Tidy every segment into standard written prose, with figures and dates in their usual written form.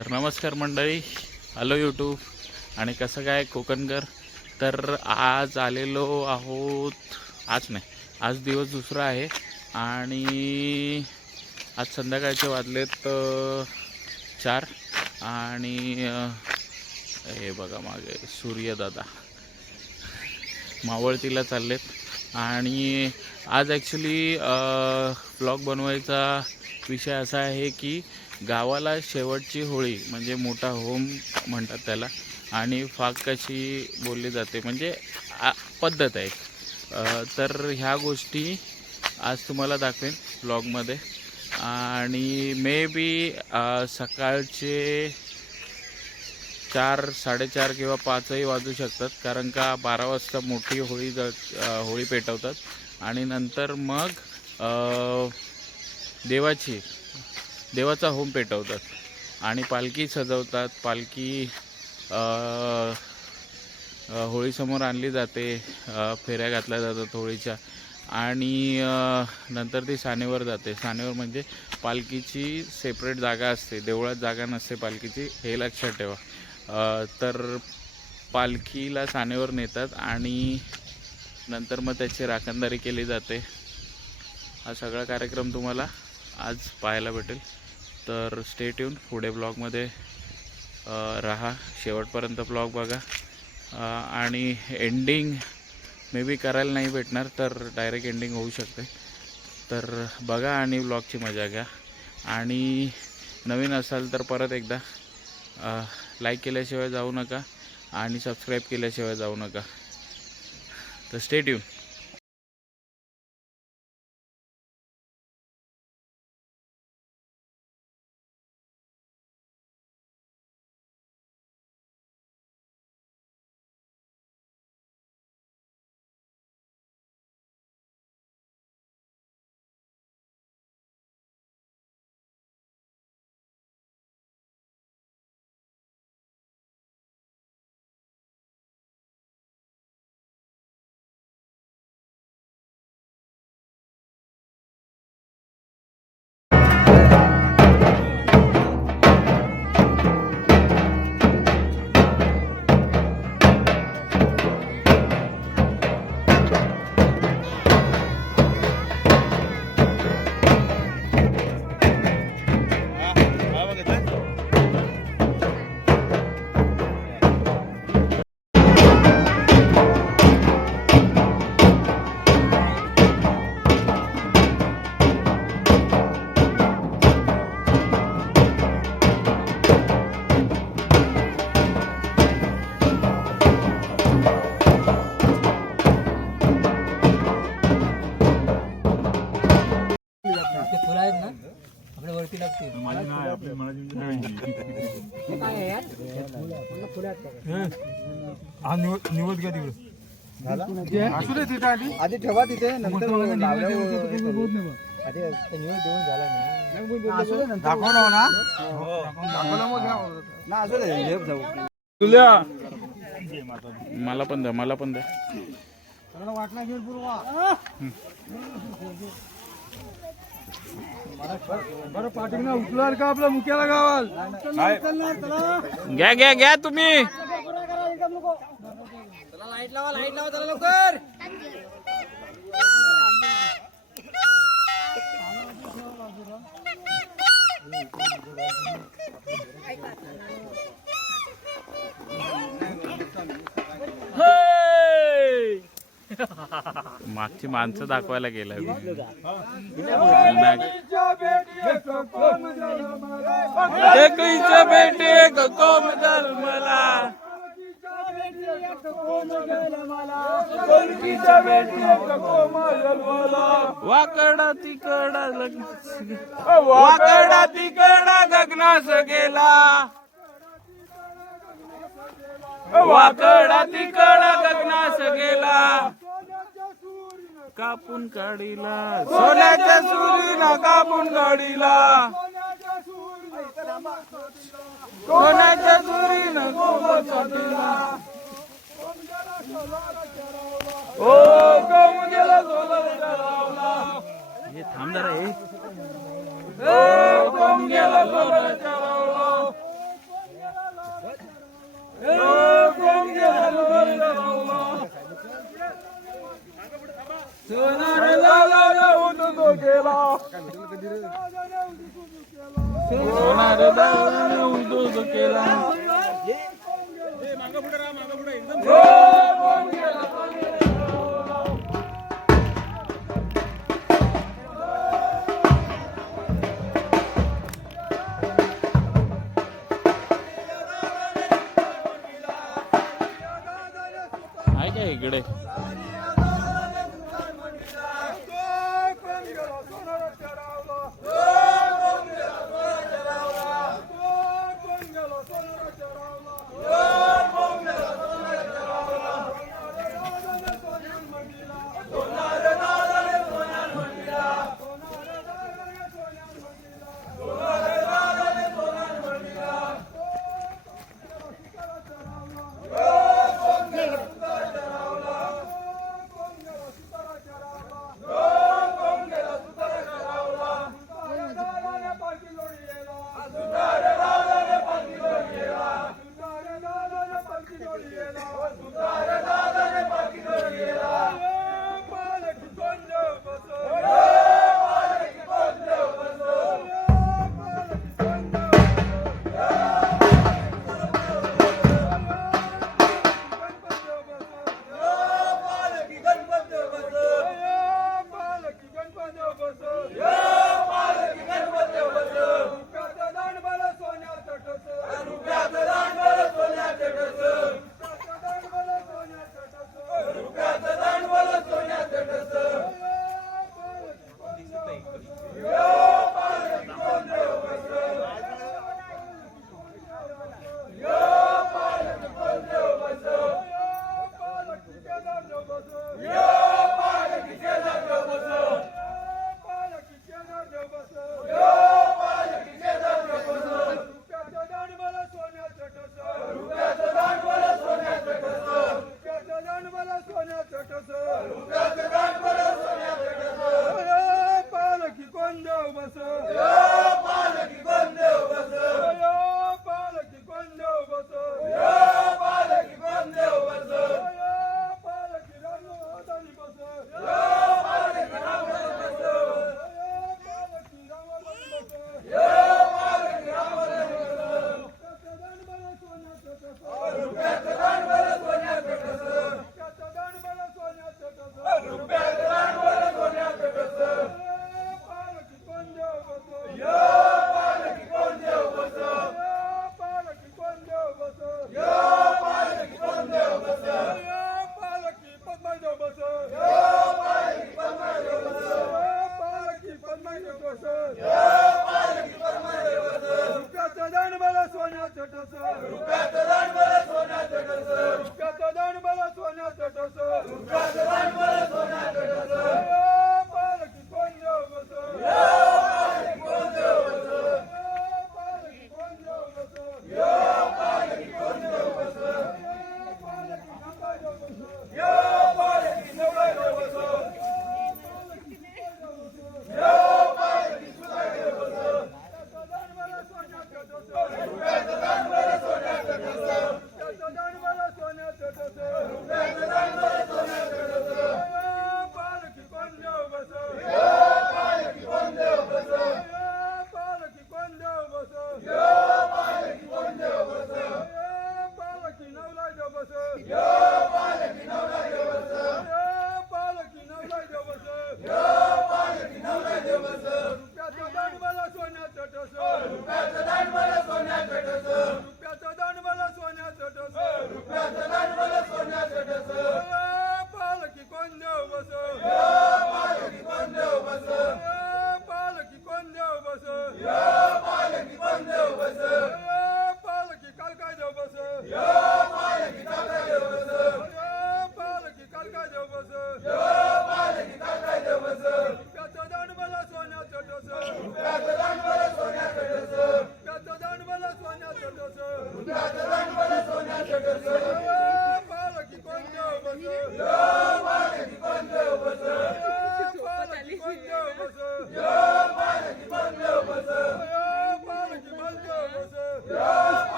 तर नमस्कार मंडळी, हॅलो यूट्यूब आणि कसं काय कोकणकर. तर आज आलेलो आहोत, आज नाही, आज दिवस दुसरा आहे आणि आज संध्याकाळचे वाजलेत 4 आणि हे बघा मागे सूर्यदादा मावळतीला चाललेत. आणि आज ॲक्च्युली व्लॉग बनवायचा विषय असा आहे की गावाला शेवटची होळी म्हणजे मोठा होम म्हणतात त्याला, आणि फाक कशी बोलली जाते म्हणजे पद्धत आहे. तर ह्या गोष्टी आज तुम्हाला दाखवेन व्लॉगमध्ये. आणि मे बी सकाळचे 4, 4:30 किंवा 5ही वाजू शकतात, कारण का 12 वाजता मोठी होळी पेटवतात आणि नंतर मग देवाचा होम पेटवतात आणि पालखी सजवतात. पालखी होळीसमोर आणली जाते, फेऱ्या घातल्या जातात होळीच्या, आणि नंतर ती सानेवर जाते. सानेवर म्हणजे पालखीची सेपरेट जागा असते, देवळात जागा नसते पालखीची, हे लक्षात ठेवा. तर पालखीला सानेवर नेतात आणि नंतर मग त्याची राखणदारी केली जाते. हा सगळा कार्यक्रम तुम्हाला आज पाहायला भेटेल. तर स्टे ट्यून, पुढे ब्लॉगमध्ये राहा, शेवटपर्यंत ब्लॉग बघा. आणि एंडिंग मे बी करायला नाही भेटणार, तर डायरेक्ट एंडिंग होऊ शकते. तर बघा आणि ब्लॉगची मजा घ्या. आणि नवीन असाल तर परत एकदा लाईक केल्याशिवाय जाऊ नका आणि सबस्क्राईब केल्याशिवाय जाऊ नका. तर स्टे ट्यून. निवड घ्या तिकडे असू दे तिथे आधी ठेवा तिथे, नंतर दाखव ना असू दे. मला पण द्या. वाटला घेऊन पूर्वा बरं पाटील ना उचलार का आपल्या मुख्याला गावाल घ्या तुम्ही. लाईट लावा त्याला लवकर. मागची माणसं दाखवायला गेलाय. वाकडा तिकडा गगनास गेला, वाकडा तिकडा गगनास गेला, कापून काढीला सोन्याच्या सुरीला, कापून काढीला कोणाच्या सुरीनं कोंबडीला. ओ कोंबडीला सोन्याच्या लावला. हे थांब जरा, हे कोंबडीला सोन्याच्या लावला. दावण्याने उद्योग केला. आहे का इकडे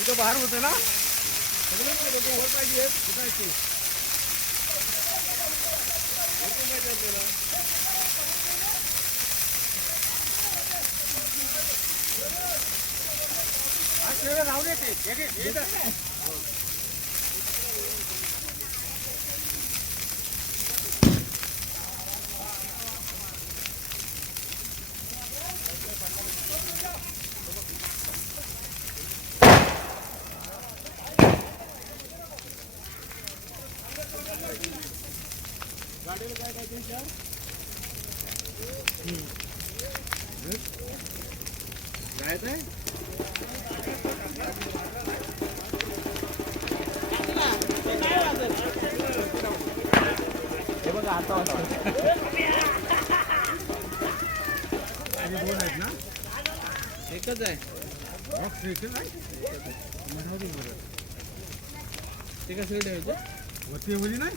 इथं बाहेर होतं ना होत पाहिजे राहू दे. हे बघा आता होता दोन आहेत ना एकच आहे ते कसं ठेवायचं वरती एवढी नाही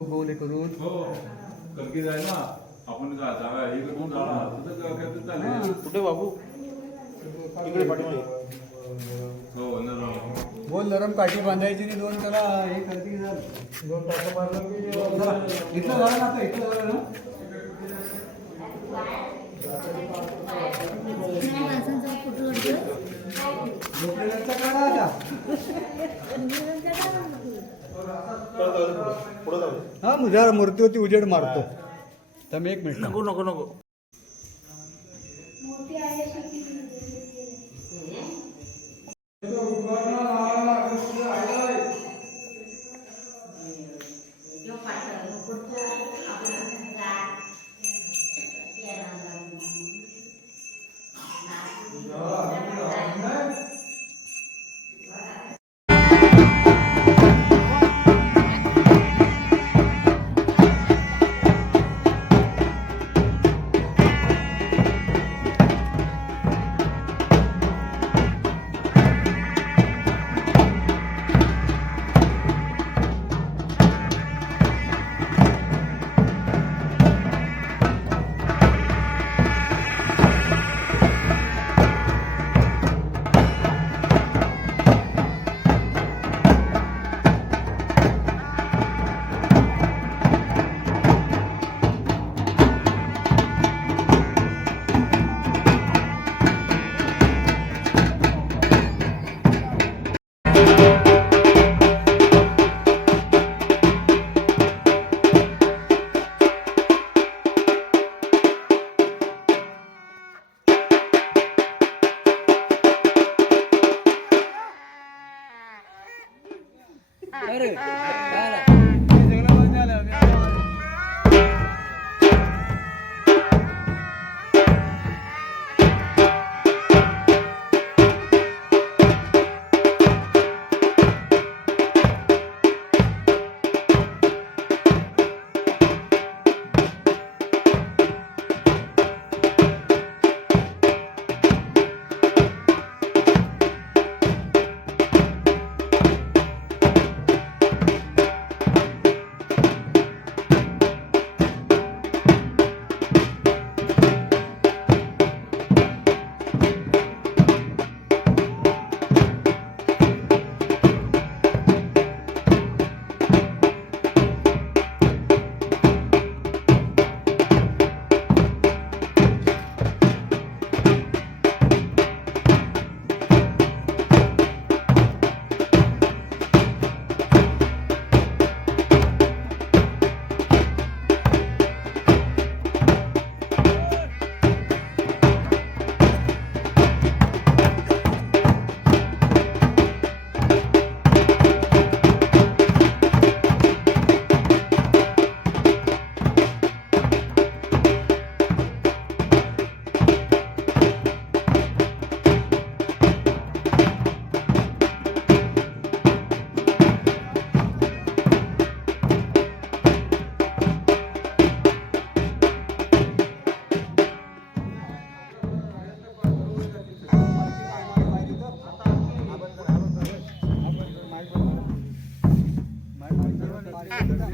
गोले करून कलकी जाय ना आपण जागा हे करून जाणार कुठे बाबू इकडे पाठवले हो बोल नरम काठी बांधायची आणि दोन त्याला हे करते दोन टाका मारलं की इथलं झालं ना आता इथलं झालं ना झोपलेल्यांचा काढा आता हा मुझ्या मूर्तीवरती उजेड मारतो तर मी एक मिनिट नको नको नको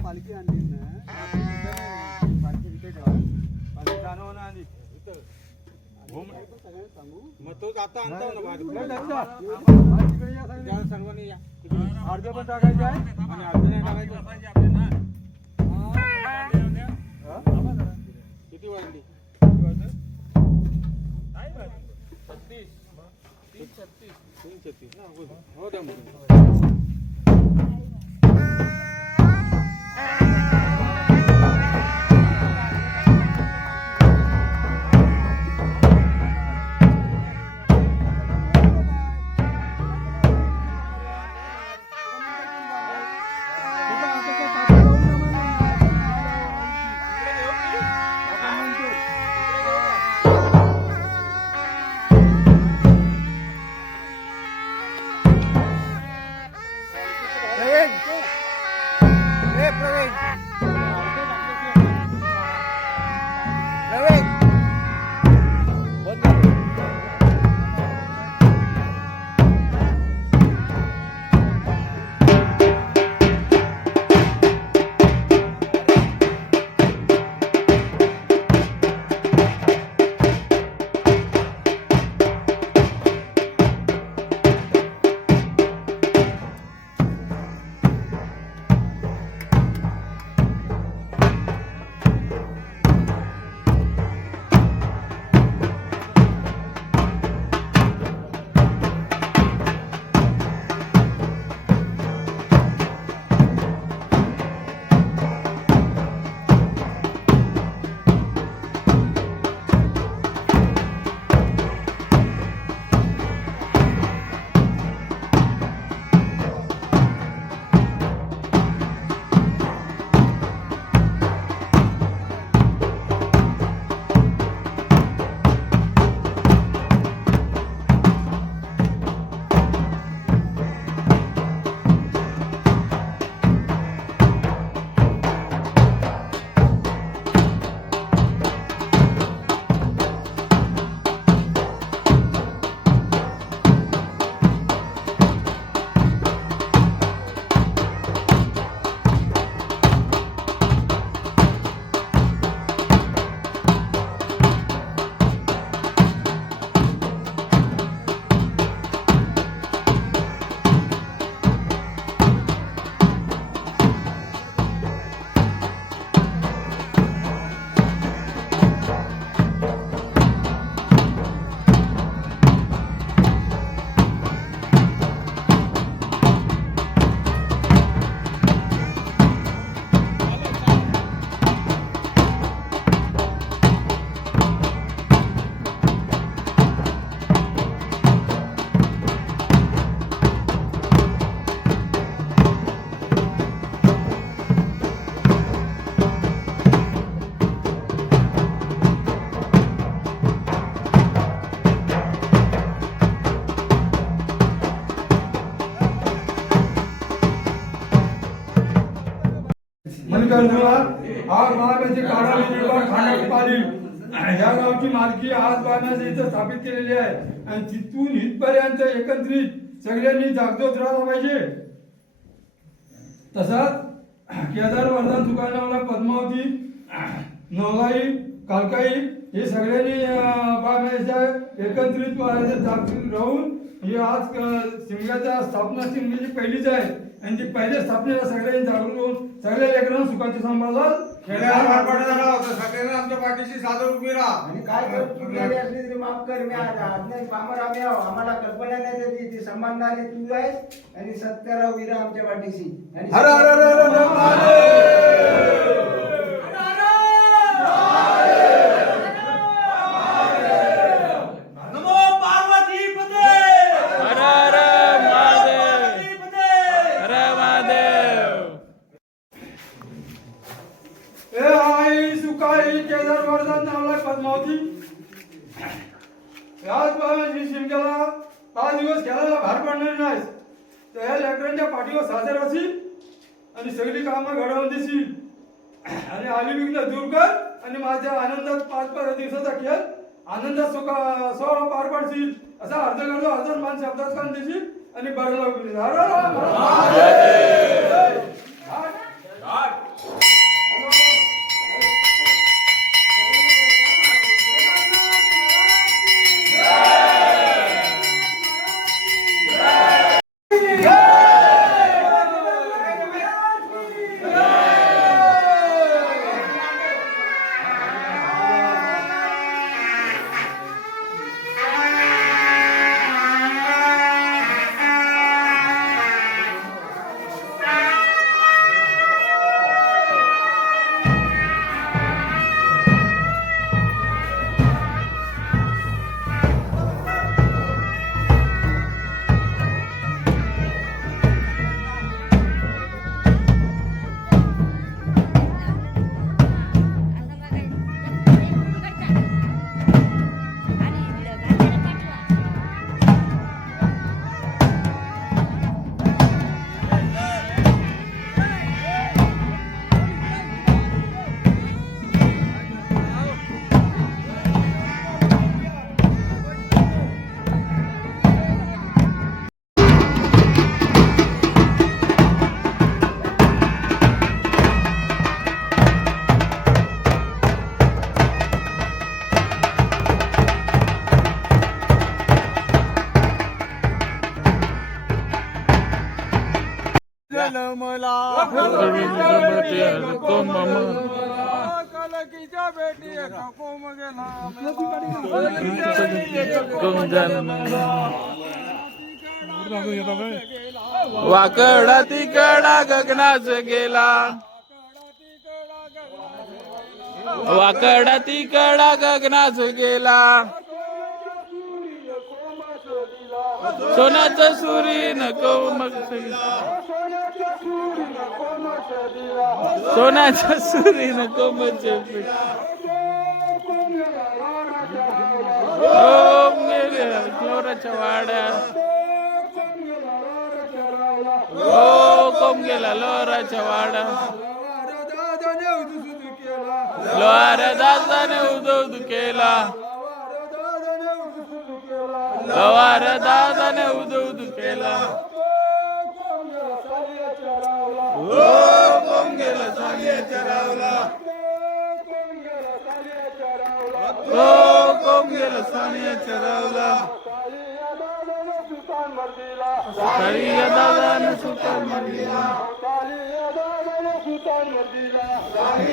पालखी आणली ना पालखी तिथे ठेवा पालखी जाणव ना आणि सगळ्यांना सांगू मग तो आता आणता ना सर्वांनी या अर्ध पण टाकायचे आहे आणि अर्ध नाही टाकायचं किती वाजली 36 ना हो द्या मनगंजूला आज महागाची काढावी खाण्याची पाली ह्या गावची मालकी आज बांधण्याची इथं स्थापित केलेली आहे आणि तिथून इथपर्यंत एकत्रित सगळ्यांनी जागृत राहायला पाहिजे. तसाच केदार वर्धन दुकानाला पद्मावती नवलाई कालकाई हे सगळ्यांनी एकत्रित जागृत राहून ही आज शिमग्याच्या स्थापना शिमग्याची पहिलीच आहे आणि ती पहिल्या स्थापनेला सगळ्यांनी जागृत होऊन सगळ्या लेकरांना सुखाची सांभाळाल सगळ्यांना आमच्या पाठीशी सादर उभी राहा. आणि काय कर चूक झाली असली तरी माफ कर. मी आज नाही कामावर आम्ही आहो. आम्हाला कल्पना नाही त्याची ती सन्मानणारी तू आहेस आणि सत्कारा उभी राहा आमच्या पाठीशी. आणि हर हर हर हर हर महादेव. नमो पार्वती पते. हर हर महादेव. हर महादेव. ए आई सुकाई केदार वर्धन नावला पद्मावती याच बाबांची शिमग्याला 5 दिवस खेळायला बाहेर पडणार नाही तर ह्या लेकरांच्या पाठीवर साजर असेल आणि सगळी कामं घडवून देशील आणि आली विघ्न दूर कर आणि माझ्या आनंदात 5 दिवसाचा खेळ आनंदात सोहळा पार पाडशील असा अर्ज करतो. अर्ज मान शब्दात कान देशील आणि बरं लागू हर वाकडा तिकडा गगनाच गेला. वाकडा तिकडा गगनाच गेला. सोन्याचा सुरी नको मग सोन्याचा सुरी नको मग लोराच्या वाड्या ओ कोम गेला लोराच्या वाडा. लोहार दादाने उदो केला. लोहार दादाने उदो केला. ओ कोम गेला सालियाच्या रावला. ओ कोम गेला सालियाच्या रावला. सालिया दादाने सुतान मरदिला. Thank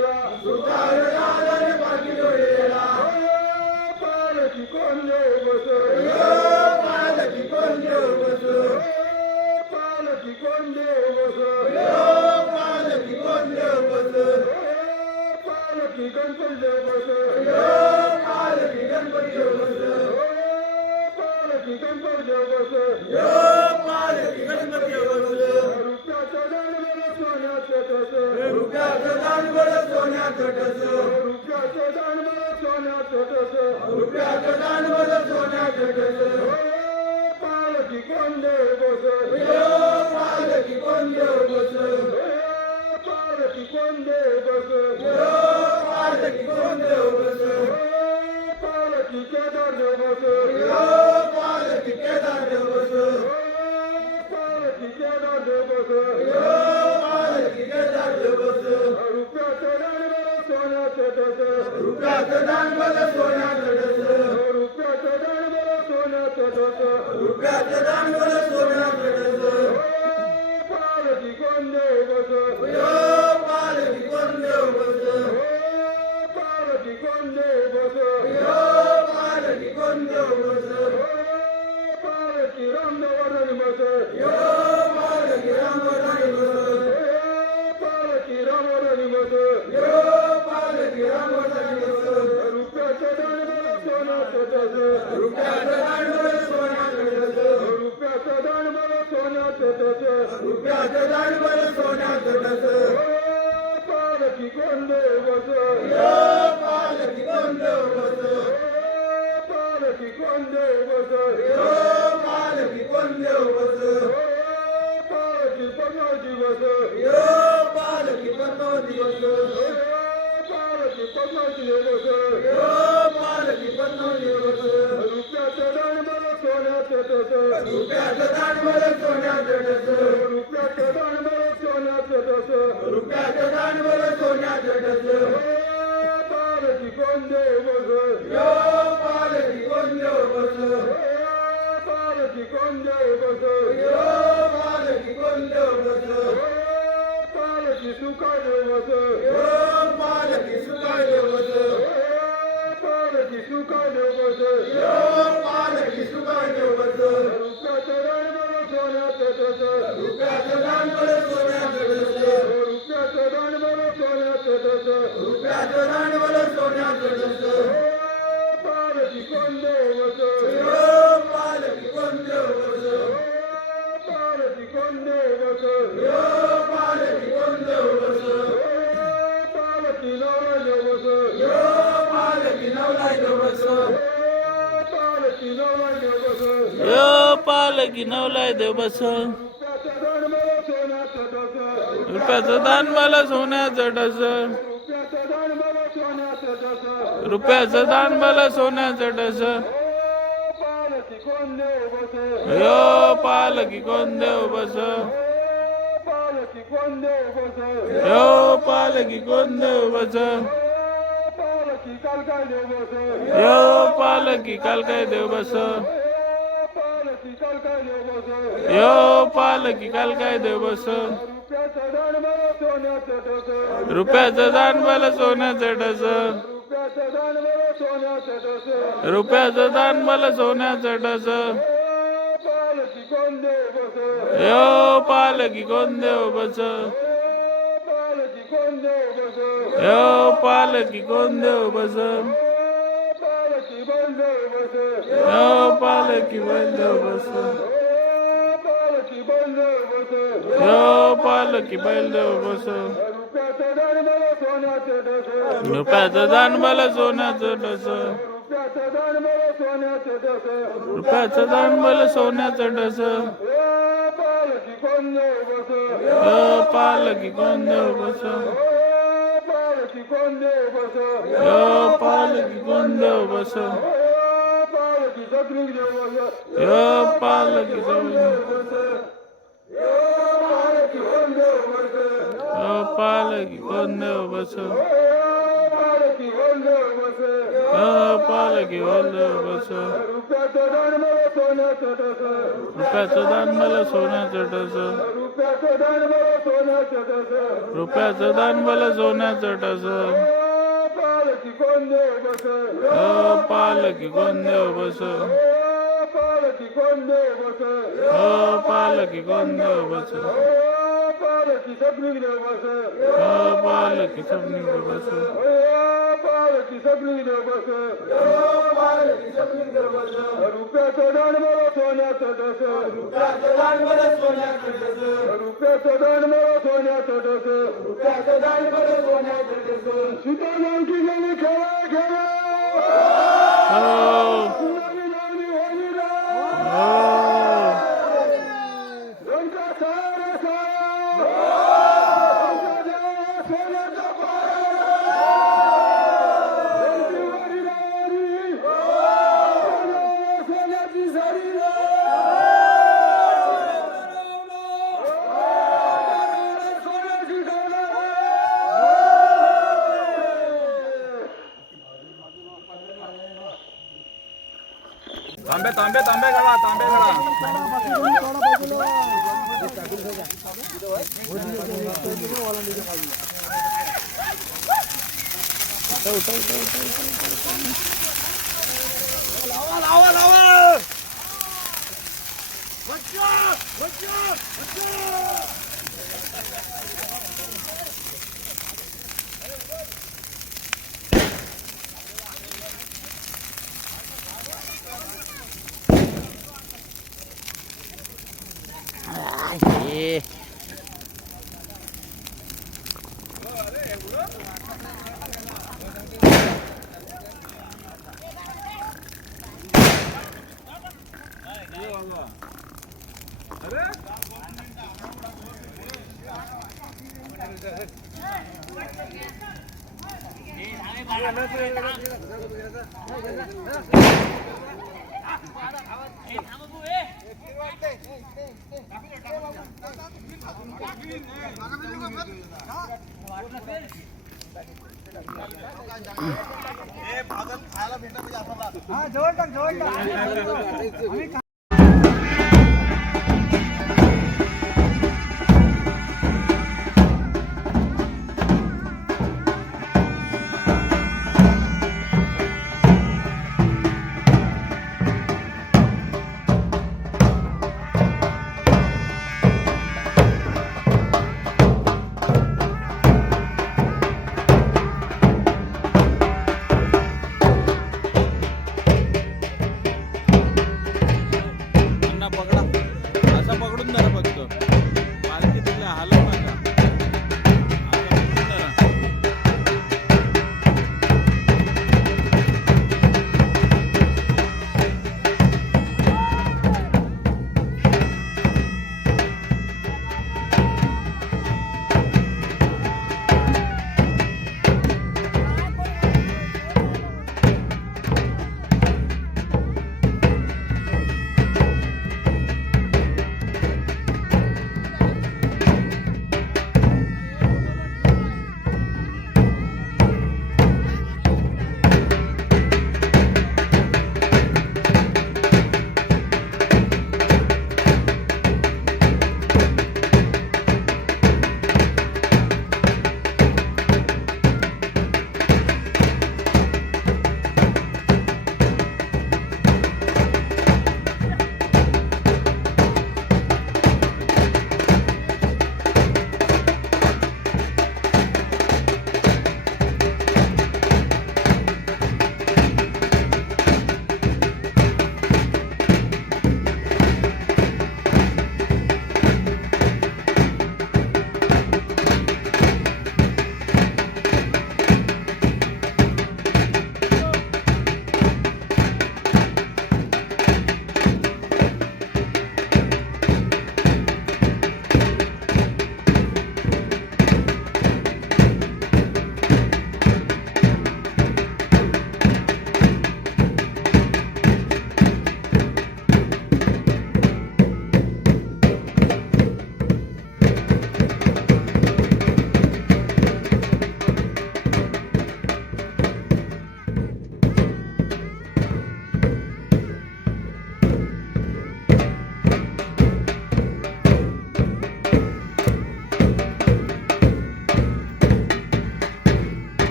you. रुपयाचं दान बरं सोन्याचं ठसं रुपयाचं दान बरं सोन्याचं ठसं रुपयाचं दान बरं सोन्याचं ठसं पालकी कोण देव बस पालकी कोण देव बस पालकी कोण देव बस पालकी कोण देव बस पालकी केदार देव बस पालकी केदार देव बस पालकी केदार देव बस पालकी केदार देव बस रुपयाचं दान बरं सोन्याचं ठसं रुपयाचं दान बरं सोन्याचं ठसं रुपयाचं दान बरं सोन्याचं ठसं रुपयाचं दान बरं सोन्याचं ठसं पालकी कोण देव बस पालकी कोण देव बस पालकी कोण देव बस पालकी कोण देव बस पालकी रामदेवानी बस पालकी रामदेवानी बस पालकी रामदेवानी बस पालकी रामदेवानी बस रुपयाचं दान बरं सोन्याचं ठसं रुपयाचं दान बरं सोन्याचं ठसं रुपयाचं दान बरं सोन्याचं ठसं रुपयाचं दान बरं सोन्याचं ठसं पालकी कोण देव बस पालकी कोण देव बस पालकी कोण देव बस पालकी कोण देव बस पालकी पद्मावती बस पालकी पद्मावती बस पालकी पद्मावती बस पालकी पद्मावती बस रुपयाचं दान बरं सोन्याचं ठसं रुपयाचं दान बरं सोन्याचं ठसं रुपयाचं दान बरं सोन्याचं ठसं रुपयाचं दान बरं सोन्याचं ठसं पालकी कोण देव बस पालकी कोण देव बस पालकी कोण देव बस पालकी कोण देव बस पालकी सुखाय देव बस पालकी सुखाय देव बस पालकी सुखाय देव बस पालकी सुखाय देव बस रुपयाचं दान बरं सोन्याचं ठसं रुपयाचं दान बरं सोन्याचं ठसं रुपयाचं दान बरं सोन्याचं ठसं रुपयाचं दान बरं सोन्याचं ठसं पालकी कोण देव बस पालकी कोण देव बस पालकी कोण देव बस पालकी कोण देव बस पालकी नवरा देव बस पालकी नवरा देव बस पालकी नवरा देव बस पालकी नवलाय देव बस रुपयाचं दान मला सोन्याचं ठसं रुपयाचं दान मला सोन्याचं ठसं रुपयाचं दान मला सोन्याचं ठसं रुपयाचं दान मला सोन्याचं ठसं पालकी कोण देव बस पालकी कोण देव बस पालकी कोण देव बस पालकी कोण देव बस पालकी काल काय देव बस पालकी काल काय देव बस पालकी काल काय देव बस पालकी काल काय देव बस रुपयाचं दान मला सोन्याचं ठसं रुपयाचं दान मला सोन्याचं ठसं रुपयाचं दान मला सोन्याचं ठसं रुपयाचं दान मला सोन्याचं ठसं पालकी कोण देव बस पालकी कोण देव बस पालकी कोण देव बस पालकी कोण देव बस पालकी बल देव बस पालकी बैल देव बस पालकी बल देव बस पालकी बैल देव बस रुपयाचं दान मला सोन्याचं ठसं रुपयाचं दान मला सोन्याचं ठसं रुपयाचं दान मला सोन्याचं ठसं रुपयाचं दान मला सोन्याचं ठसं पालकी कोण देव बस पालकी कोण देव बस पालकी कोण देव बस पालकी कोण देव बस पालकी सत्रिक देव बस पालकी पालकी कोण देव बस पालकी कोण देव बस पालकी कोण देव बस पालकी कोण देव बस रुपयाचं दान मला सोन्याचं ठसं रुपयाचं दान मला सोन्याचं ठसं रुपयाचं दान मला सोन्याचं ठसं रुपयाचं दान मला सोन्याचं ठसं पालकी कोण देव बस पालकी कोण देव बस पालकी कोण देव बस पालकी कोण देव बस पालकी सगळी बस पालकी सगळी बस पालकी सगळी बस पालकी सगळी बस रुपयाचं दान मला सोन्याचं डस रुपयाचं दान मला सोन्याचं डस रुपयाचं दान मला सोन्याचं डस रुपयाचं दान मला सोन्याचं डस सीता जानकी गेली खेळा खेळा सुनामी लावली होळीला रंगा सारा सारा सोन्याचा सोन्याची साडी सोन्याची तांबे तांबे तांबे गळा तांबे गळा लावा लावा लावा बच्चा बच्चा बच्चा जवळ टाक